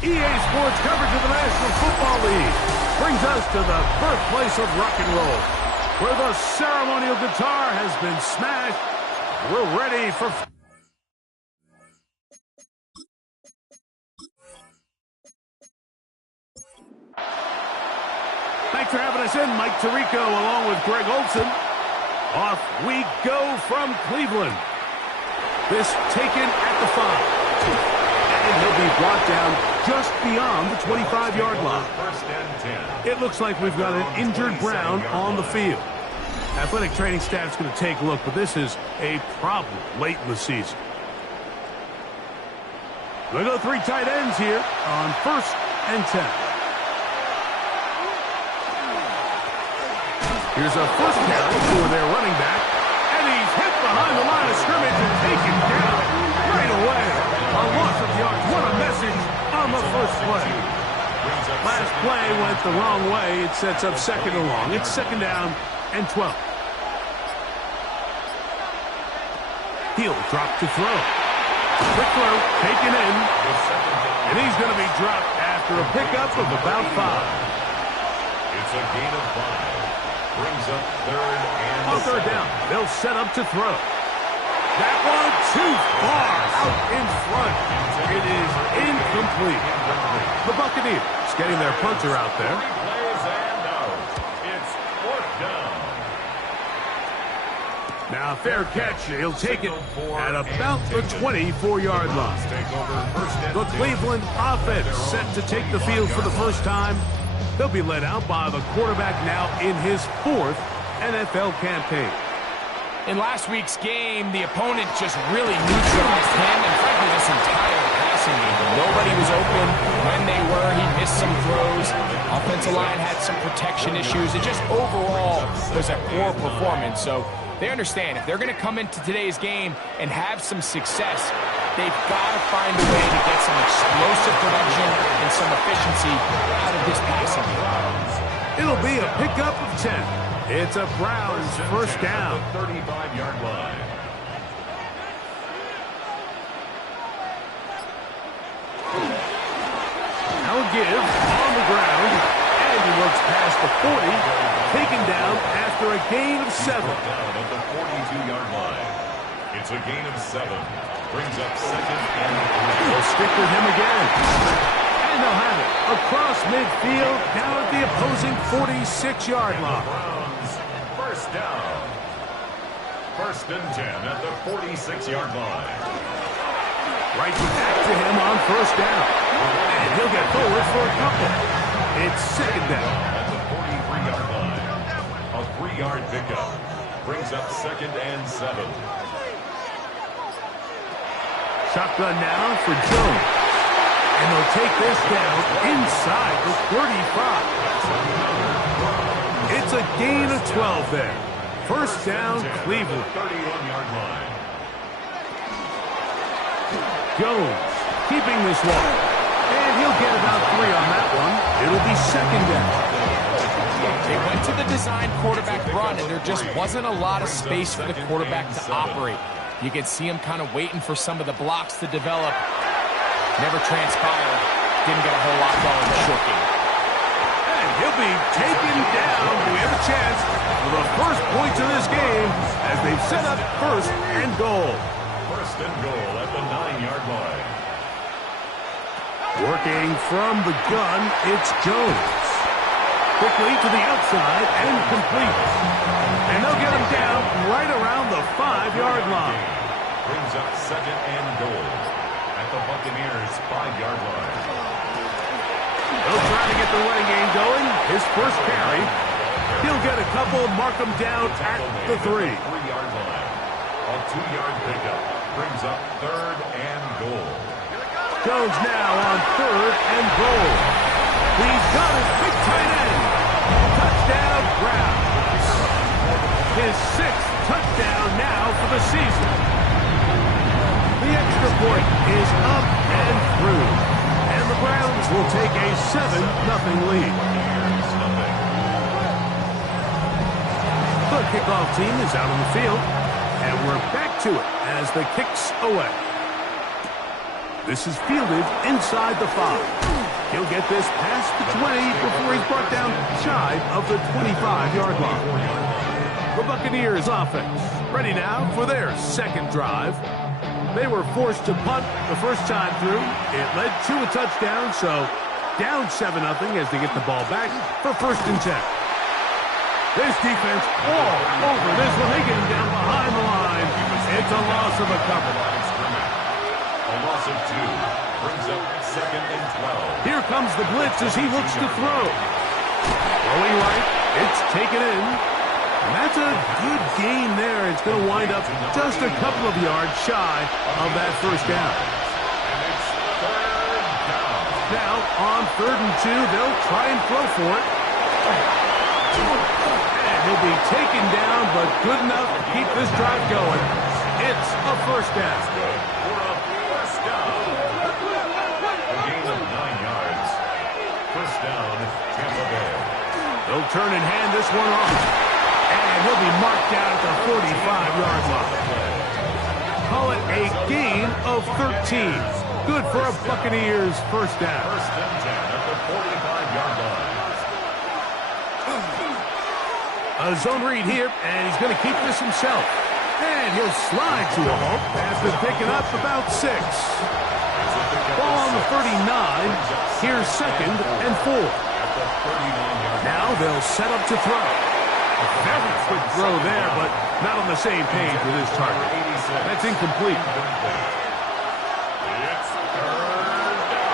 EA Sports coverage of the National Football League brings us to the birthplace of rock and roll, where the ceremonial guitar has been smashed. We're ready for... Thanks for having us in, Mike Tirico, along with Greg Olson. Off we go from Cleveland. This taken at the 5. And he'll be brought down just beyond the 25-yard line. It looks like we've got an injured Brown on the field. Athletic training staff's going to take a look, but this is a problem late in the season. We'll go 3 tight ends here on 1st and 10. Here's a first carry for their running back, and he's hit behind the line of scrimmage and taken down right away. A loss of yards. What a message on the first play. Last play went the wrong way. It sets up 2nd and long. It's 2nd down and 12. He'll drop to throw. Quick throw, taken in. And he's going to be dropped after a pickup of about 5. It's a gain of 5. Brings up 3rd and... On 3rd down, they'll set up to throw. That one too far out in front. It is incomplete. The Buccaneers getting their punter out there. It's 4th down. Now, fair catch. He'll take it at about the 24-yard line. The Cleveland offense set to take the field for the first time. They'll be led out by the quarterback now in his 4th NFL campaign. In last week's game, the opponent just really neutralized him and frankly this entire passing game. Nobody was open. When they were, he missed some throws. Offensive line had some protection issues. It just overall was a poor performance. So they understand if they're going to come into today's game and have some success, they've got to find a way to get some explosive production and some efficiency out of this passing game. It'll be a pickup of 10. It's a Browns first down. 35-yard line. Now a give on the ground, and he looks past the 40, taken down after a gain of 7. Down at the 42-yard line. It's a gain of 7. Brings up 2nd and 3. They'll stick with him again. And they'll have it across midfield, down at the opposing 46-yard line. Browns first down. 1st and 10 at the 46-yard line. Right back to him on 1st down. And he'll get forward for a couple. It's 2nd down. At the 43-yard line. A 3-yard pickup. Brings up 2nd and 7. Shotgun now for Jones. And they'll take this down inside the 35. It's a gain of 12 there. First down, Cleveland. 31-yard line. Jones keeping this one. And he'll get about 3 on that one. It'll be 2nd down. They went to the design quarterback run, and there just wasn't a lot of space for the quarterback to operate. You can see him kind of waiting for some of the blocks to develop. Never transpired. Didn't get a whole lot going in the short game. And he'll be taken down. We have a chance for the first points of this game as they've set up 1st and goal. 1st and goal at the 9-yard line. Working from the gun, it's Jones. quickly to the outside and complete. And they'll get him down right around the 5-yard line. Brings up second and goal at the Buccaneers' 5-yard line. They'll try to get the running game going. His first carry. He'll get a couple, mark him down at the 3. 3-yard line. A 2-yard pickup brings up third and goal. Jones now on third and goal. He's got his big tight end. Touchdown, Brown. His 6th touchdown now for the season. The extra point is up and through. And the Browns will take a 7-0 lead. The kickoff team is out on the field. And we're back to it as the kick's away. This is fielded inside the 5. He'll get this past the 20 before he's brought down shy of the 25-yard line. The Buccaneers offense ready now for their second drive. They were forced to punt the first time through. It led to a touchdown, so down 7-0 as they get the ball back for 1st and 10. This defense all over this one. They get him down behind the line. It's a loss of a couple. A loss of 2 brings up second and 12. Here comes the blitz as he looks to throw. Throwing right. It's taken in. And that's a good gain there. It's going to wind up just a couple of yards shy of that first down. And it's third down. Now, on 3rd and 2, they'll try and throw for it. And he'll be taken down, but good enough to keep this drive going. It's a first down. For a first down. A gain of 9 yards. First down, Tampa Bay. They'll turn and hand this one off. And he'll be marked down at the 45-yard line. Call it a gain of 13. Good for a Buccaneers first down. First and 10 at the 45-yard line. A zone read here, and he's going to keep this himself. And he'll slide to a halt after picking up about 6. Ball on the 39. Here's 2nd and 4. Now they'll set up to throw. A very quick throw there, but not on the same page with his target. That's incomplete.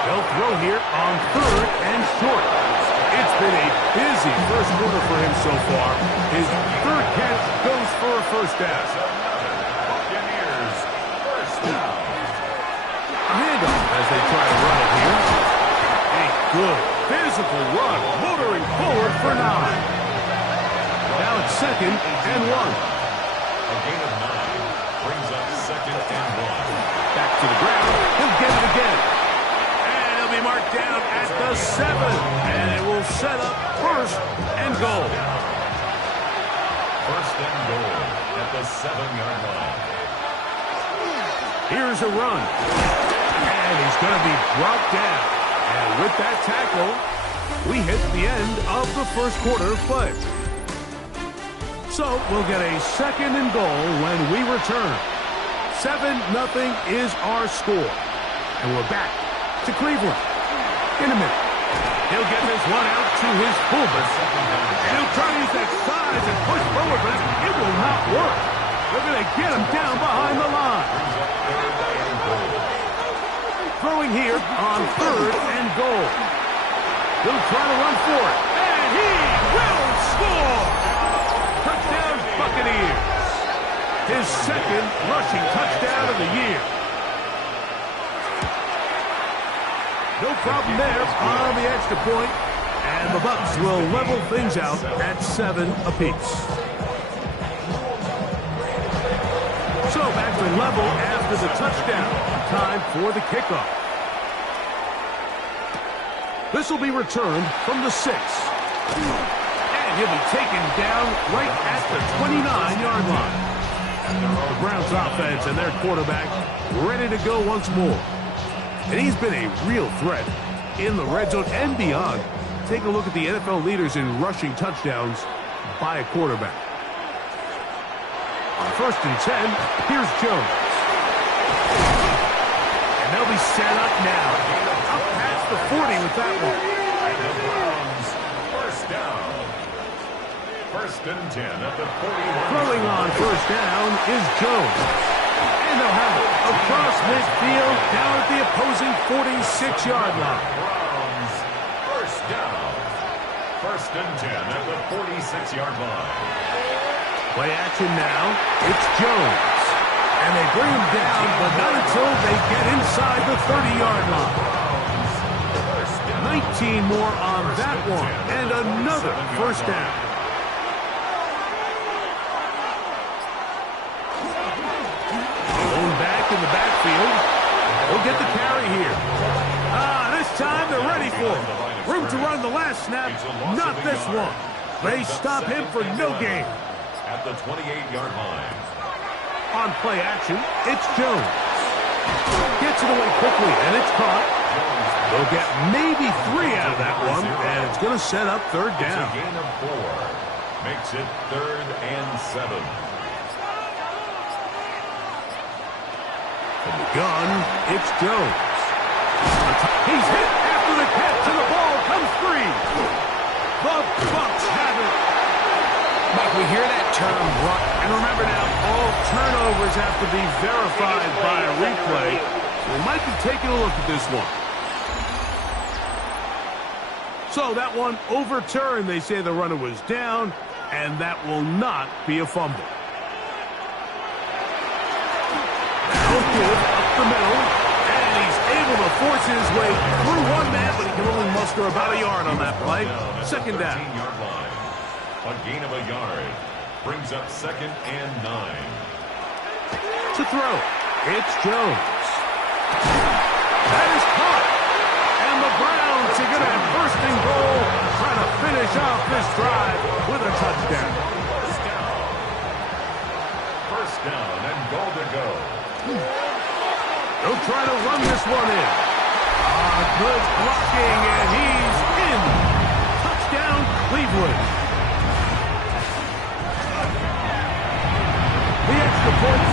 They'll throw here on 3rd and short. It's been a busy first quarter for him so far. His 3rd catch goes for a first down. Buccaneers first down. A handoff as they try to run it here. A good physical run, motoring forward for 9. Now it's 2nd and 1. A gain of 9 brings up second and 1. Back to the ground. He'll get it again. And he'll be marked down at the 7. And it will set up 1st and goal. First and goal at the 7-yard line. Here's a run. And he's going to be brought down. And with that tackle, we hit the end of the first quarter of play. So we'll get a 2nd and goal when we return. 7-0 is our score. And we're back to Cleveland in a minute. He'll get this one out to his fullback. And he'll try to use that size and push forward, but it will not work. They're going to get him down behind the line. Throwing here on 3rd and goal. He'll try to run for it. And he will score! Touchdown, Buccaneers. His 2nd rushing touchdown of the year. No problem there on the extra point, and the Bucks will level things out at 7 apiece. So back to level after the touchdown. Time for the kickoff. This will be returned from the 6. And he'll be taken down right at the 29-yard line. The Browns offense and their quarterback ready to go once more. And he's been a real threat in the red zone and beyond. Take a look at the NFL leaders in rushing touchdowns by a quarterback. On 1st and 10, here's Jones. And they'll be set up now. Up past the 40 with that one. And the Browns first down. First and 10 at the 41. Throwing on first down is Jones. And they'll have it across midfield down at the opposing 46-yard line. Browns, first down. First and 10 at the 46-yard line. Play action now. It's Jones. And they bring him down, but not until they get inside the 30-yard line. 19 more on that one, and another first down. Going back in the backfield. He'll get the carry here. This time they're ready for him. Room to run the last snap, not this one. They stop him for no gain. At the 28-yard line. On play action, it's Jones. Gets it away quickly, and it's caught. They'll get maybe 3 out of that one, and it's going to set up third down. It's a gain of 4. Makes it 3rd and 7. From the gun, it's Jones. He's hit after the catch, and the ball comes free. The Bucks have it. Mike, we hear that term run. And remember now, all turnovers have to be verified by a replay. So we might be taking a look at this one. So that one overturned. They say the runner was down, and that will not be a fumble. Now give up the middle, and he's able to force his way through one man, but he can only muster about a yard on that play. Second down. A gain of a yard. Brings up 2nd and 9. To throw, it's Jones. That is caught. And the Browns are going to have first and goal, trying to finish off this drive with a touchdown. First down and goal to go. They'll try to run this one in. Good blocking, and he's in. Touchdown, Cleveland. The extra point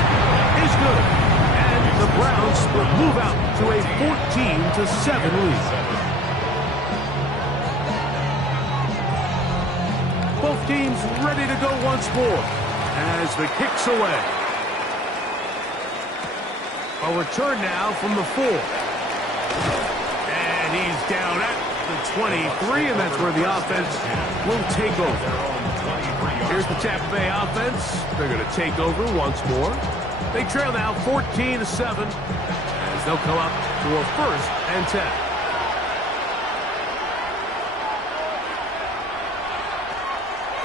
is good, and the Browns will move out to a 14-7 lead. Both teams ready to go once more as the kick's away. A return now from the 4. And he's down at the 23, and that's where the offense will take over. Here's the Tampa Bay offense. They're going to take over once more. They trail now 14-7 as they'll come up to a 1st and 10.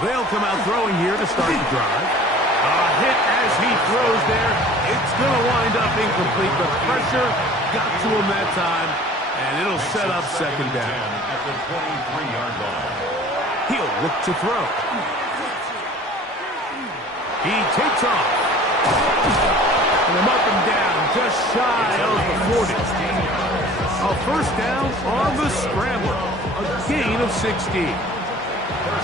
They'll come out throwing here to start the drive. A hit as he throws there. It's going to wind up incomplete. The pressure got to him that time, and it'll set up second down. At the 23-yard line. He'll look to throw. He takes off. And I'm up and down, just shy of the 40. A first down on the scrambler. A gain of 16.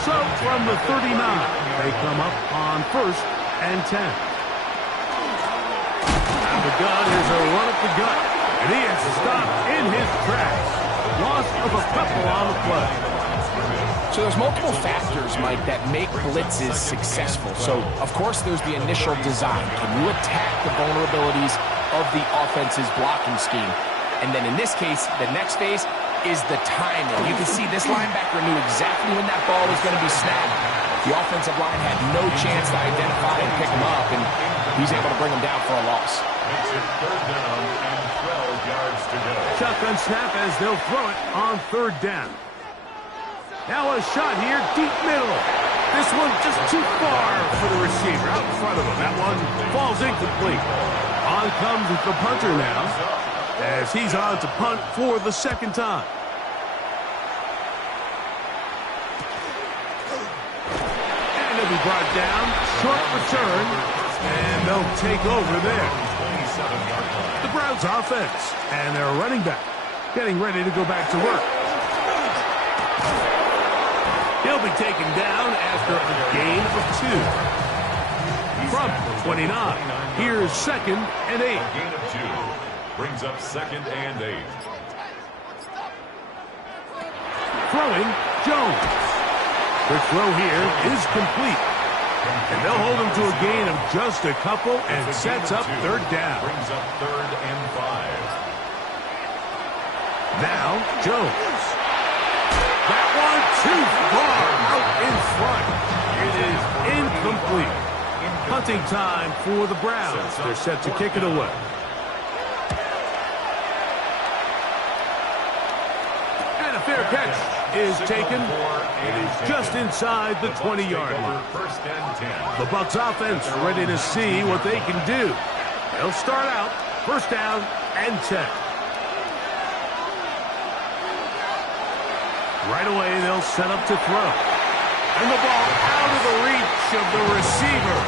So from the 39, they come up on 1st and 10. And the gun is a run up the gut. And he is stopped in his tracks. Loss of a couple on the play. So there's multiple factors, Mike, that make blitzes successful. So, of course, there's the initial design. Can you attack the vulnerabilities of the offense's blocking scheme? And then in this case, the next phase is the timing. You can see this linebacker knew exactly when that ball was going to be snapped. The offensive line had no chance to identify and pick him up, and he's able to bring him down for a loss. Makes it 3rd down and 12 yards to go. Shotgun snap as they'll throw it on 3rd down. Now a shot here, deep middle. This one just too far for the receiver out in front of him. That one falls incomplete. On comes the punter now as he's on to punt for the 2nd time. And he'll be brought down. Short return. And they'll take over there. The Browns offense and their running back getting ready to go back to work. He'll be taken down after a gain of 2. From 29, here's 2nd and 8. A gain of 2. Brings up 2nd and 8. Throwing, Jones. The throw here is complete. They'll hold him to a gain of just a couple and sets up third down. Brings up 3rd and 5. Now, Jones. That one too far out in front. It is incomplete. Punting time for the Browns. They're set to kick it away. And a fair catch is taken. It is just inside the 20-yard line. The Bucks offense ready to see what they can do. They'll start out 1st down and 10. Right away, they'll set up to throw. And the ball out of the reach of the receiver.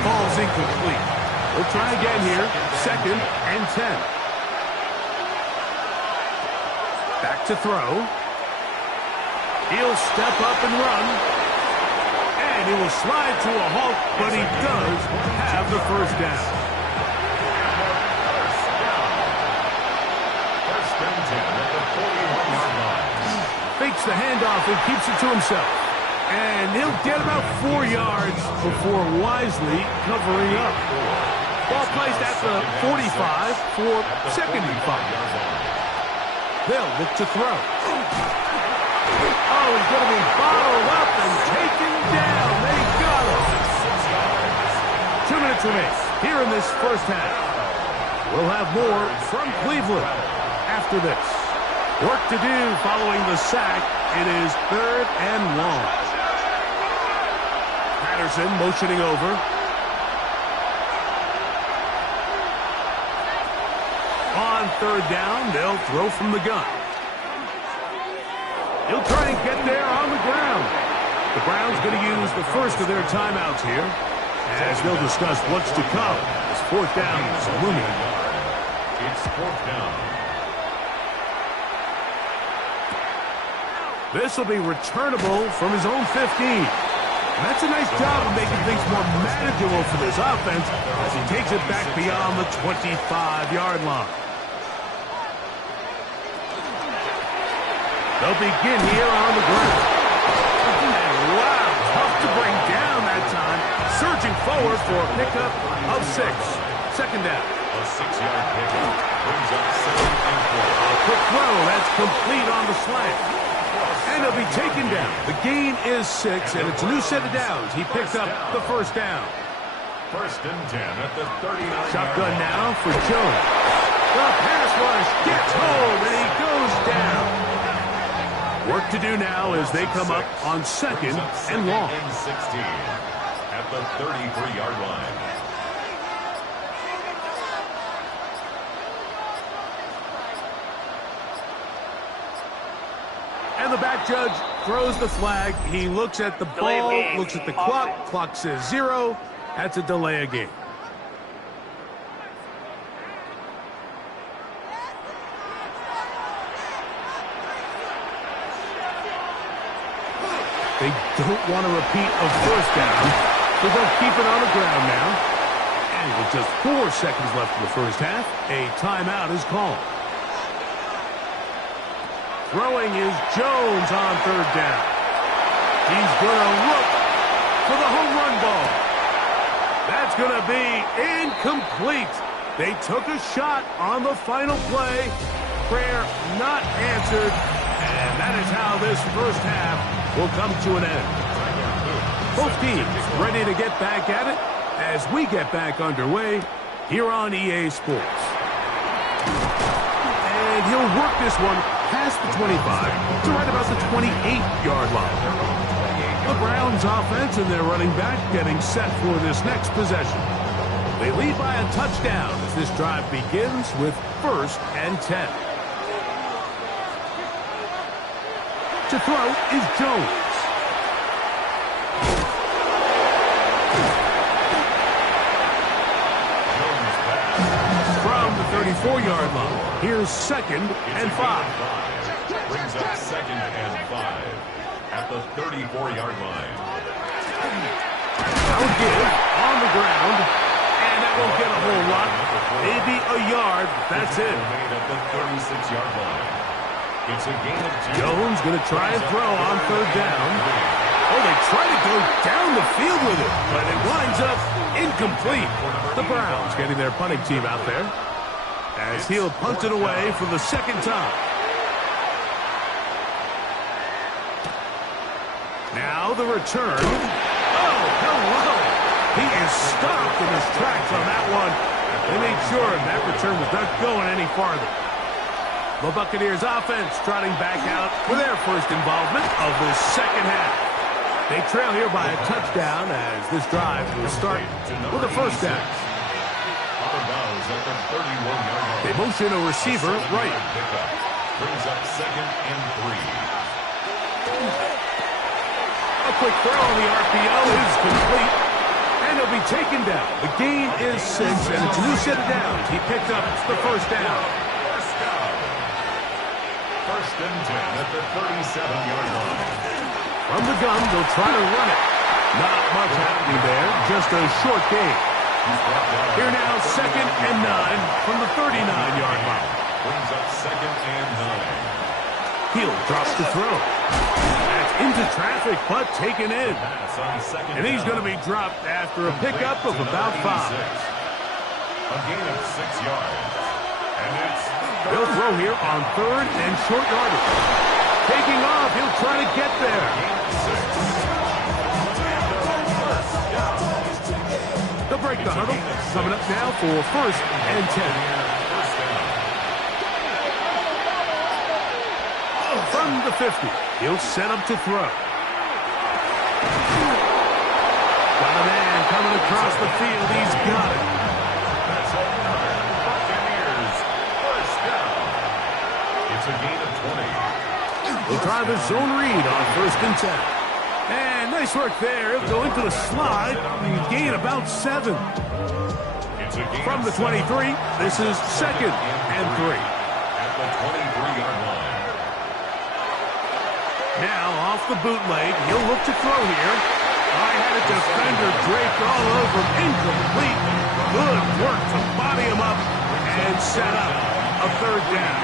Ball's incomplete. We'll try again here. 2nd and 10. Back to throw. He'll step up and run. And he will slide to a halt, but he does have the 1st down. 1st and 10 at the 41-yard line. Fakes the handoff and keeps it to himself. And he'll get about 4 yards before wisely covering up. Ball placed at the 45 for 2nd and 5. They'll look to throw. Oh, he's going to be bottled up and taken down. They got him. 2 minutes remain here in this 1st half. We'll have more from Cleveland after this. Work to do following the sack. It is 3rd and long. Patterson motioning over. On 3rd down, they'll throw from the gun. He'll try and get there on the ground. The Browns going to use the first of their timeouts here as they'll discuss what's to come as 4th down is looming. It's 4th down. This will be returnable from his own 15. And that's a nice job of making things more manageable for this offense as he takes it back beyond the 25-yard line. They'll begin here on the ground. And wow, tough to bring down that time. Surging forward for a pickup of 6. 2nd down. A 6-yard pickup brings up 7th and 4. A quick throw that's complete on the slant. And he'll be taken down. The gain is 6, and it's a new set of downs. He picked up the 1st down. 1st and 10 at the 39-yard Shotgun line. now for Jones. The pass rush gets home, and he goes down. Work to do now as they come up on 2nd and long. And 16 at the 33-yard line. And the back judge throws the flag. He looks at the ball, looks at the clock. Clock says 0. That's a delay of game. They don't want a repeat of 1st down, so they'll keep it on the ground now. And with just 4 seconds left in the 1st half, a timeout is called. Throwing is Jones on 3rd down. He's going to look for the home run ball. That's going to be incomplete. They took a shot on the final play. Prayer not answered. And that is how this 1st half will come to an end. Both teams ready to get back at it as we get back underway here on EA Sports. And he'll work this one past the 25 to right about the 28-yard line. The Browns offense and their running back getting set for this next possession. They lead by a touchdown as this drive begins with 1st and 10. To throw is Jones. From the 34-yard line, here's 2nd and 5. Brings up 2nd and 5 at the 34-yard line. Now give on the ground, and that won't get a whole lot. Maybe a yard, that's it. Made at the 36-yard line. It's a gain of 2. Jones going to try and throw on 3rd down. Oh, they try to go down the field with it, but it winds up incomplete. The Browns getting their punting team out there as he'll punt it away for the second time. Now the return. Oh, hello. He is stopped in his tracks on that one. They made sure that return was not going any farther. The Buccaneers offense trotting back out for their first involvement of the second half. They trail here by a touchdown as this drive will start with a first down. They motion a receiver right. Brings up 2nd and 3. A quick throw on the RPO is complete, and he'll be taken down. The gain is 6, and it's a new set of downs. He picked up the first down. First and 10 at the 37-yard line. From the gun, they'll try to run it. Not much happening there, just a short gain. Here now, 2nd and 9 from the 39-yard line. Brings up 2nd and 9. Hill drops the throw. That's into traffic, but taken in. And he's going to be dropped after a pickup of about 5. A gain of 6 yards. And it's They'll throw here on 3rd and short yardage. Taking off, he'll try to get there. They'll break the huddle. Coming up now for 1st and 10. From the 50, he'll set up to throw. Got a man coming across the field. He's got it. That's all. Buccaneers first down. It's a gain of 20. They'll try the zone read on 1st and 10. And nice work there. He'll go into the slide and gain about 7. From the 23, this is 2nd and 3. At the 23-yard line. Now off the bootleg, he'll look to throw here. I had a defender draped all over him, incomplete. Good work to body him up and set up a 3rd down.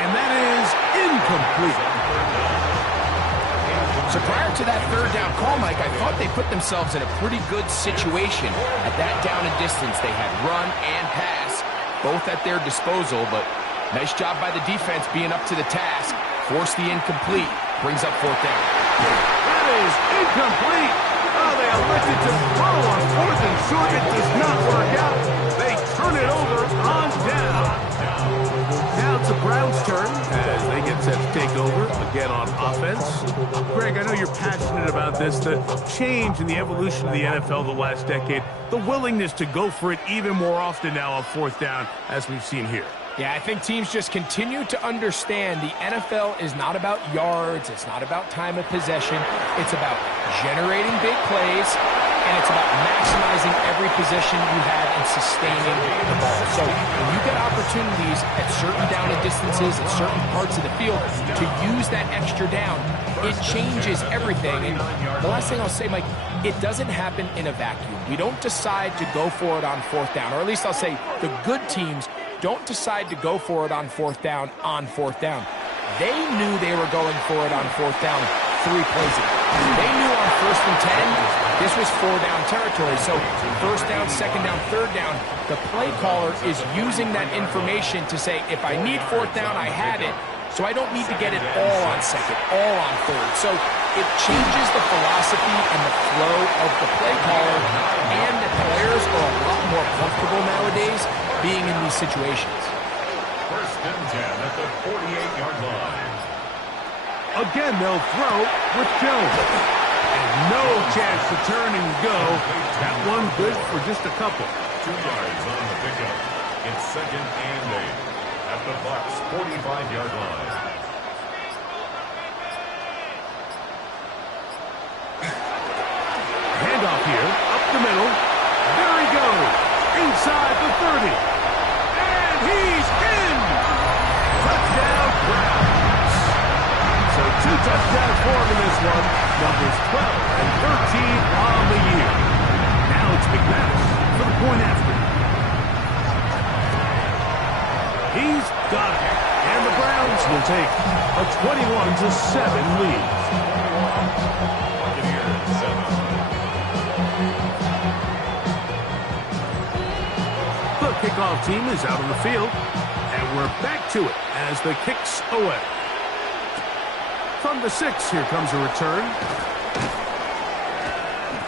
And that is incomplete. So prior to that 3rd down call, Mike, I thought they put themselves in a pretty good situation. At that down and distance, they had run and pass, both at their disposal, but nice job by the defense being up to the task. Forced the incomplete. Brings up 4th down. That is incomplete. Oh, they elected to throw on 4th and short. It does not work out. They turn it over on down. Now it's the Browns' turn as they get set to take over again on offense. Greg, I know you're passionate about this, the change in the evolution of the NFL the last decade, the willingness to go for it even more often now on 4th down, as we've seen here. Yeah, I think teams just continue to understand the NFL is not about yards, it's not about time of possession, it's about generating big plays, and it's about maximizing every possession you have and sustaining the ball. So when you get opportunities at certain down and distances, at certain parts of the field, to use that extra down, it changes everything. And the last thing I'll say, Mike, it doesn't happen in a vacuum. We don't decide to go for it on 4th down, or at least I'll say the good teams don't decide to go for it on 4th down on 4th down. They knew they were going for it on 4th down 3 plays ago. They knew on 1st and 10, this was 4-down territory. So 1st down, 2nd down, 3rd down, the play caller is using that information to say, if I need 4th down, I had it. So I don't need to get it all on 2nd, all on 3rd. So it changes the philosophy and the flow of the play caller, and the players are a lot more comfortable nowadays being in these situations. 1st and 10 at the 48-yard line. Again, they'll throw with Jones. And no chance to turn and go. That one good for just a couple. 2 yards on the pickup. It's 2nd and 8 at the Bucks' 45-yard line. Handoff here, up the middle. There he goes, inside the 30. And he's in! Touchdown, Browns. So 2 touchdowns for him in this one. Numbers 12 and 13 on the year. Now it's McManus for the point after. He's got it. And the Browns will take a 21-7 lead. Buccaneers 7. The kickoff team is out on the field, and we're back to it as the kick's away. From the 6, here comes a return.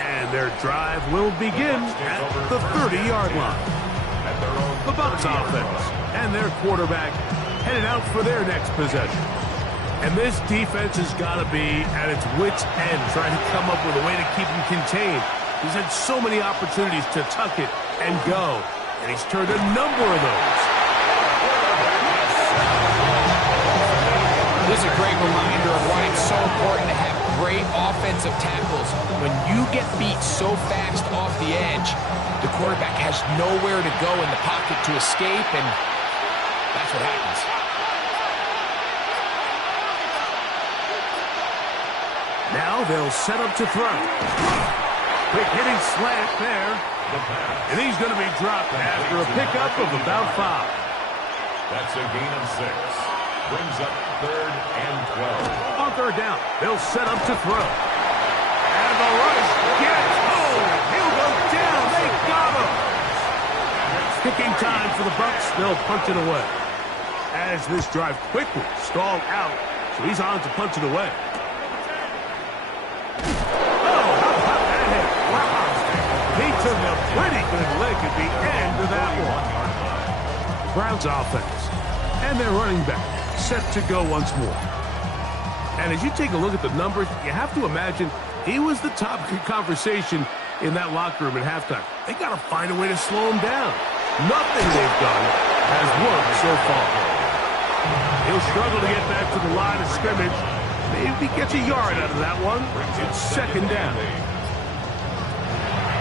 And their drive will begin at the 30-yard line. The Bucks offense and their quarterback headed out for their next possession. And this defense has got to be at its wits' end, trying to come up with a way to keep him contained. He's had so many opportunities to tuck it and go, and he's turned a number of those. This is a great reminder of why it's so important to have great offensive tackles. When you get beat so fast off the edge, the quarterback has nowhere to go in the pocket to escape, and that's what happens. Now they'll set up to throw. Quick hitting slant there. And he's going to be dropped after a pickup of about 5. That's a gain of 6. Brings up 3rd and 12. On 3rd down, they'll set up to throw. And the rush gets home. He'll go down. They got him. Kicking time for the Bucks. They'll punch it away. As this drive quickly stalled out, so he's on to punch it away. Oh, how about that hit? Wow. He took a pretty good lick at the end of that one. Browns offense and their running back set to go once more. And as you take a look at the numbers, you have to imagine he was the top conversation in that locker room at halftime. They got to find a way to slow him down. Nothing they've done has worked so far. He'll struggle to get back to the line of scrimmage. Maybe gets a yard out of that one. It's 2nd down.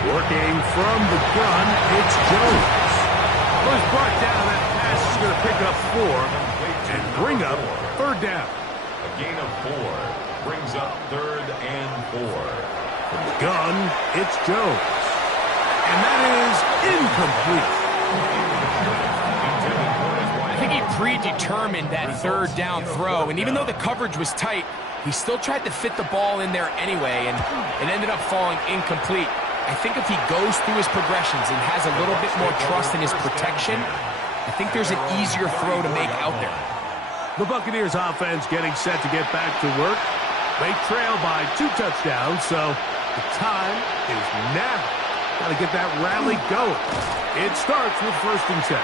Working from the gun, it's Jones. Was brought down. That pass is going to pick up 4 and bring up 3rd down. A gain of 4 brings up 3rd and 4. From the gun, it's Jones. And that is incomplete. I think he predetermined that 3rd down throw, and even though the coverage was tight, he still tried to fit the ball in there anyway, and it ended up falling incomplete. I think if he goes through his progressions and has a little bit more trust in his protection, I think there's an easier throw to make out there. The Buccaneers offense getting set to get back to work. They trail by 2 touchdowns, so the time is now. Got to get that rally going. It starts with 1st and 10.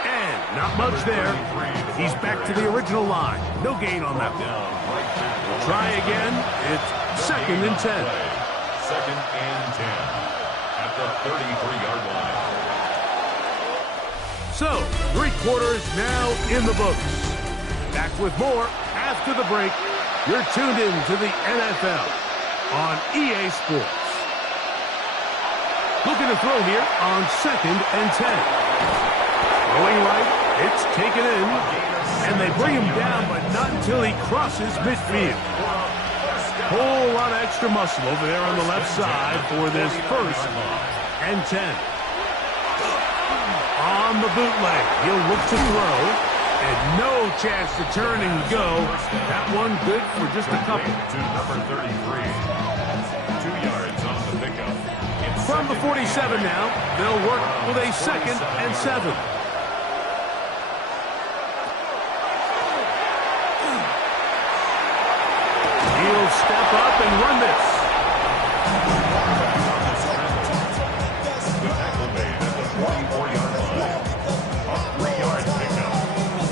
And not much there. He's back to the original line. No gain on that one. Try again. It's 2nd and 10. 2nd and 10 at the 33-yard line. So, 3 quarters now in the books. Back with more after the break. You're tuned in to the NFL on EA Sports. Looking to throw here on 2nd and 10. Throwing right, it's taken in, and they bring him down, but not until he crosses midfield. Whole lot of extra muscle over there on the left side for this 1st and 10. On the bootleg, he'll look to throw, and no chance to turn and go. That one good for just a couple. To number 33. 2 yards on the pickup. From the 47 now, they'll work with a 2nd and 7. He'll step up and run this. The tackle made at the 44-yard line. A 3-yard pickup.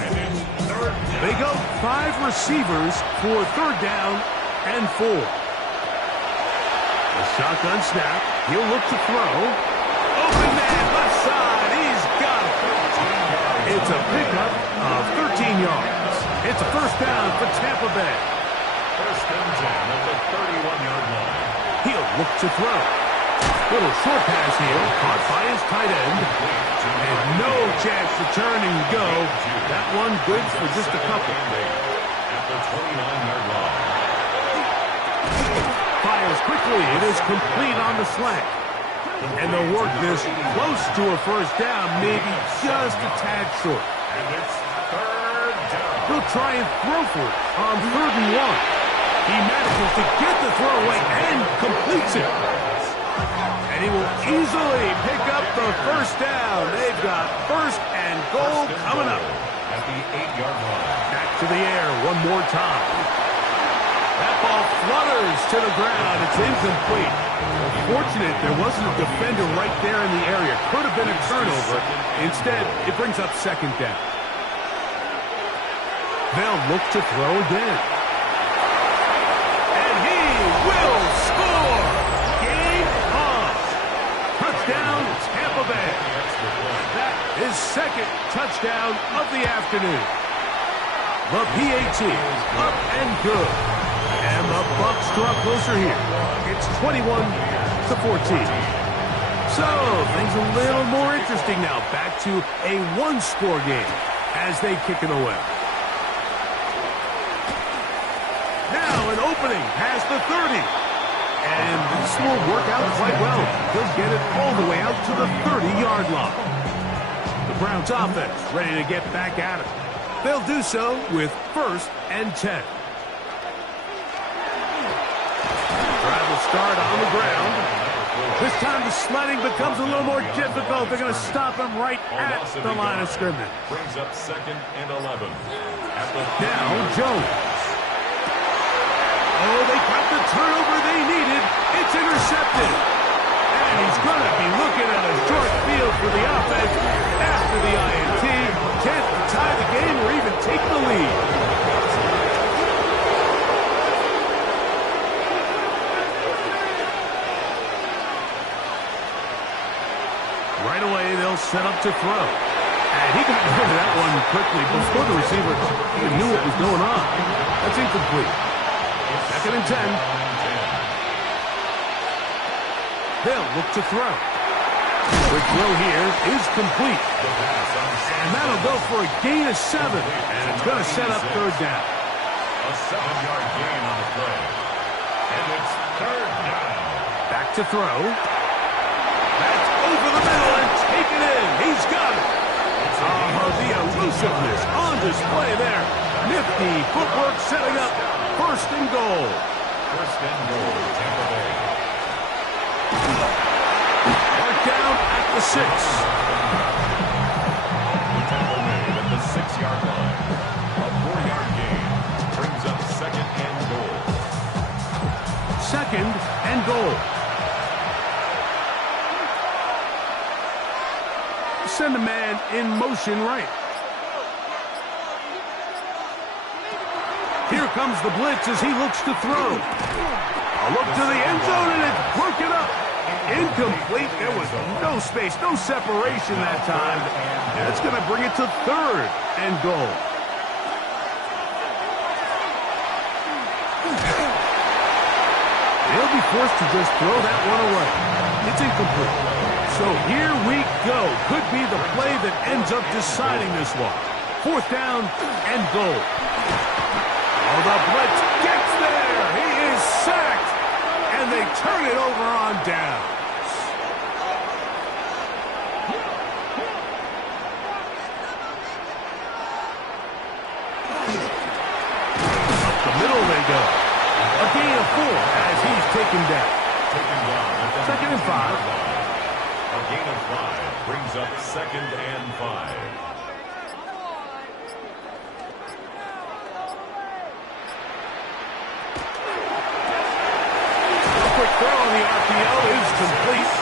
And it's 3rd down. They go 5 receivers for 3rd down and 4. The shotgun snap. He'll look to throw. Open man, left side. He's got it. It's a pickup of 13 yards. It's a 1st down for Tampa Bay. 1st and 10 at the 31-yard line. He'll look to throw. Little short pass here, caught by his tight end. And no chance to turn and go. That one good for just a couple. At the 29-yard line. Fires quickly. It is complete on the slant. And they'll work this close to a 1st down, maybe just a tad short. And it's third down. He'll try and throw for it on 3rd and 1. He manages to get the throw away and completes it. And he will easily pick up the first down. They've got 1st and goal coming up. At the 8-yard line. Back to the air one more time. That ball flutters to the ground. It's incomplete. Fortunate there wasn't a defender right there in the area. Could have been a turnover. Instead, it brings up 2nd down. They'll look to throw again. And he will score! Game on! Touchdown, Tampa Bay. That is 2nd touchdown of the afternoon. The PAT up and good. And the Bucks draw closer here. It's 21-14. So, things a little more interesting now. Back to a 1-score game as they kick it away. Now an opening past the 30. And this will work out quite well. He'll get it all the way out to the 30-yard line. The Browns offense ready to get back at it. They'll do so with 1st and 10. Drive will start on the ground. This time the sledding becomes a little more difficult. They're going to stop him right at the line of scrimmage. Brings up 2nd and 11. Now Jones. Oh, they got the turnover they needed. It's intercepted. And he's going to be looking at a short field for the offense after the INT. Chance to tie the game or even take the lead. Right away, they'll set up to throw. And he got rid of that one quickly before the receiver even knew what was going on. That's incomplete. 2nd and 10. They'll look to throw. Quick throw here is complete. And that'll go for a gain of 7. And it's going to set up 3rd down. A 7-yard gain on the play. And it's 3rd down. Back to throw. That's over the middle and taken in. He's got it. The elusiveness on display there. Nifty footwork setting up 1st and goal. 1st and goal, Tampa Bay. Mark down at the 6. Tampa Bay at the 6-yard line. A 4-yard gain brings up 2nd and goal. 2nd and goal. Send a man in motion right. Here comes the blitz as he looks to throw. A look to the end zone and it's broken up. Incomplete. There was no space, no separation that time. And it's going to bring it to 3rd and goal. They'll be forced to just throw that one away. It's incomplete. So here we go. Could be the play that ends up deciding this one. 4th down and goal. Oh, the blitz gets there. He is sacked. And they turn it over on downs. Up the middle they go. A gain of 4 as he's taken down. Taken down. 2nd and 5. A gain of 5 brings up 2nd and 5. A quick throw on the RPO is complete.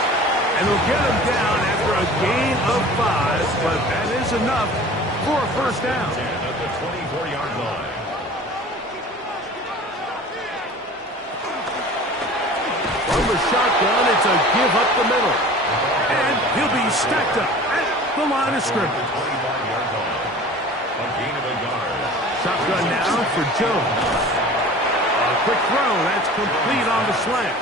And they'll get him down after a gain of 5, but that is enough for a 1st down. 10 at the 24-yard line. From the shotgun, it's a give up the middle. And he'll be stacked up at the line of scrimmage. A gain of a yard. Shotgun now for Jones. A quick throw. That's complete on the slant.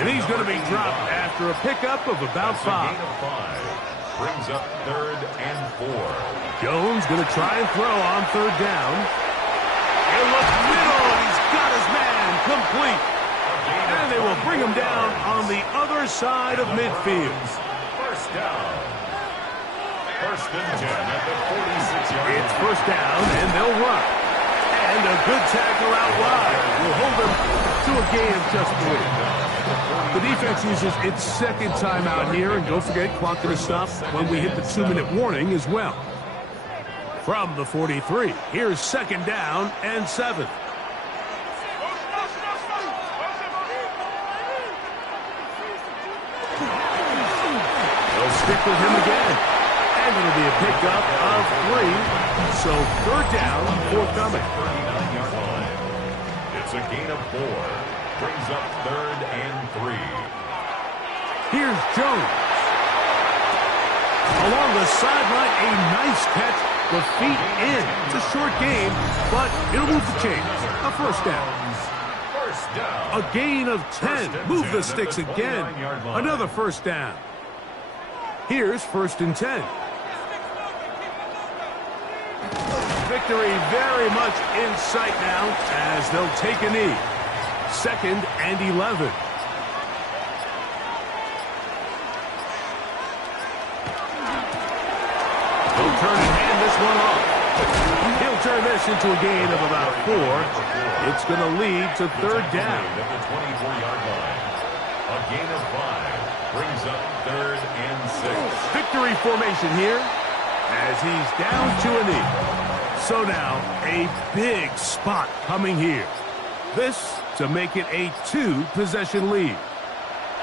And he's going to be dropped after a pickup of about 5. Gain of 5 brings up 3rd and 4. Jones going to try and throw on 3rd down. He'll look middle. He's got his man complete. And they will bring him down on the other side of midfield. 1st down. First and 10 at the 46-yard line. It's first down, and they'll run. And a good tackle out wide will hold them to a gain of just 3. The defense uses its second timeout here, and don't forget, clock going to stop when we hit the 2-minute warning as well. From the 43, here's second down and 7. They'll stick with him again. And it'll be a pickup of 3. So third down forthcoming. 39-yard line. It's a gain of 4. Brings up third and 3. Here's Jones. Along the sideline, a nice catch. The feet in. It's a short game, but it'll move the chains. A first down. First down. A gain of 10. Move the sticks again. Another first down. Here's first and 10. Victory very much in sight now as they'll take a knee. Second and 11. They'll turn and hand this one off. He'll turn this into a gain of about 4. It's going to lead to third down. At the 24-yard line. A gain of 5 brings up third and 6. Victory formation here as he's down to a knee. So now a big spot coming here. This to make it a 2-possession lead.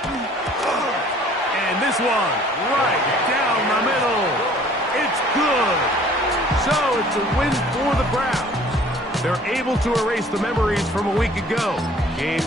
And this one right down the middle. It's good. So it's a win for the Browns. They're able to erase the memories from a week ago. Game